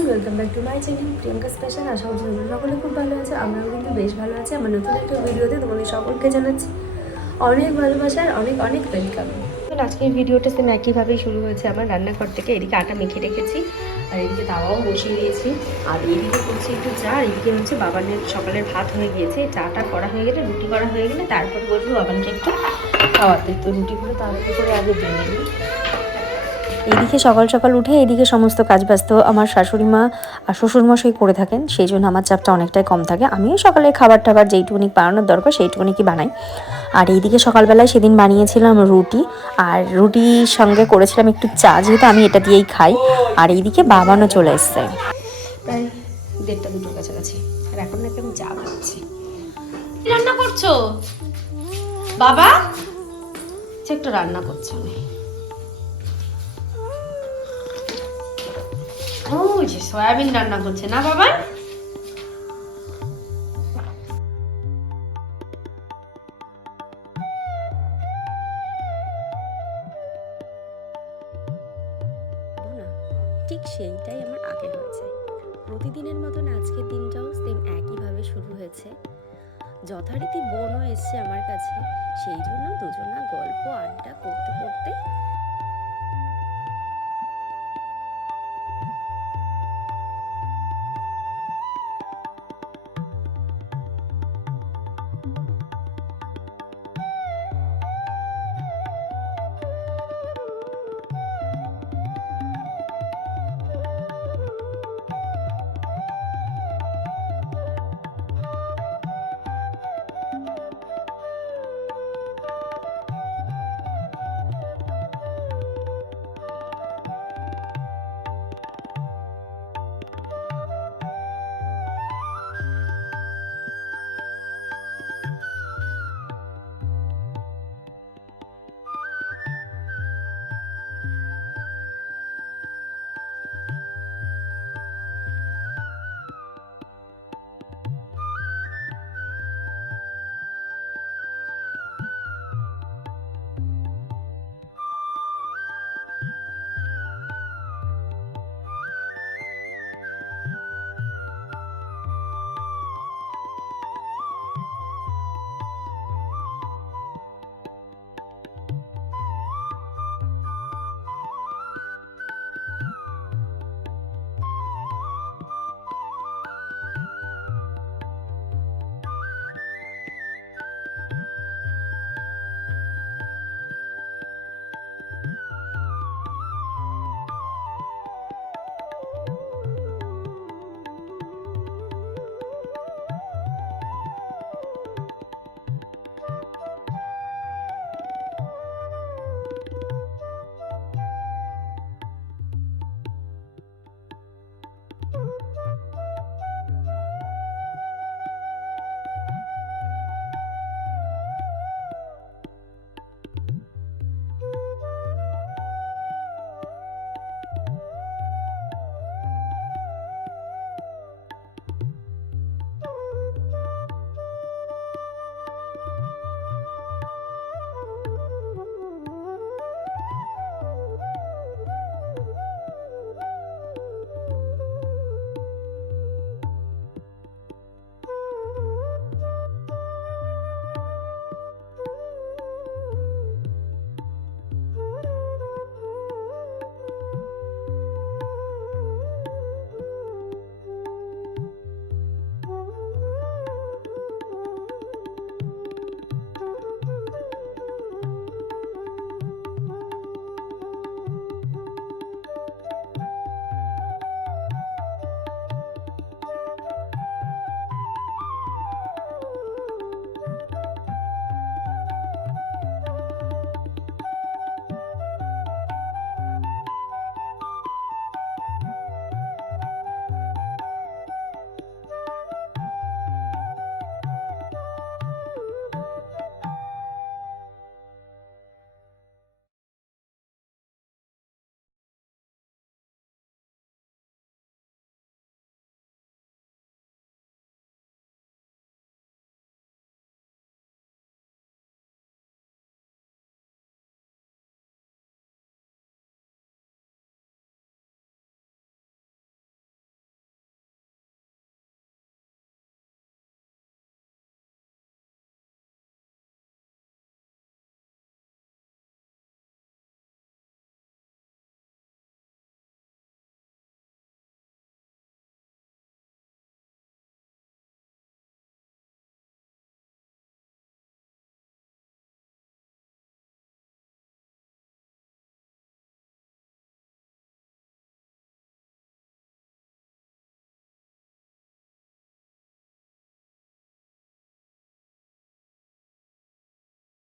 Everyone, welcome back to my channel Priyanka special. আশা করছি তোমরা সকলে খুব ভালো আছে। আমরাও কিন্তু বেশ ভালো আছি। আমার নতুন একটা ভিডিওতে তোমাদের সকলকে জানাচ্ছি অনেক ভালোবাসা আর অনেক অনেক ওয়েলকাম। আজকের ভিডিওটা সেম একইভাবেই শুরু হয়েছে আমার রান্নাঘর থেকে। এদিকে আটা মেখে রেখেছি আর এদিকে তাওয়াও বসিয়ে দিয়েছি। আর এইদিকে করছি একটু চা, আর এদিকে হচ্ছে বাবানের সকালের ভাত হয়ে গিয়েছে। চাটা করা হয়ে গেলে, রুটি করা হয়ে গেলে তারপরে বসবো বাবানকে একটু খাওয়াতে। তো রুটিগুলো তাড়াতাড়ি করে আগে দিয়ে নিই। এইদিকে সকাল সকাল উঠে এইদিকে সমস্ত কাজ ব্যস্ত আমার শাশুড়ি মা আর শ্বশুরমশাই করে থাকেন, সেই জন্য আমার চাপটা অনেকটাই কম থাকে। আমিও সকালে খাবার টাবার যেইটুকুনি বানানোর দরকার সেইটুকুনি কি বানাই। আর এইদিকে সকালবেলায় সেদিন বানিয়েছিলাম রুটি, আর রুটির সঙ্গে করেছিলাম একটু চা, যেহেতু আমি এটা দিয়েই খাই। আর এইদিকে বাবানও চলে এসছে প্রায় 1:30-2টোর কাছাকাছি। আর এখন নাকি আমি চা খাচ্ছি। রান্না করছো বাবা? একটু রান্না করছো আমি। ওই যে সয়াবিন রান্না করছে না বাবা? ঠিক সেইটাই আমার আগে হয়েছে। প্রতিদিনের মতন আজকের দিনটাও সেম একইভাবে শুরু হয়েছে। যথারীতি বোনও এসছে আমার কাছে, সেই জন্য দুজনা গল্প আড্ডা করতে করতে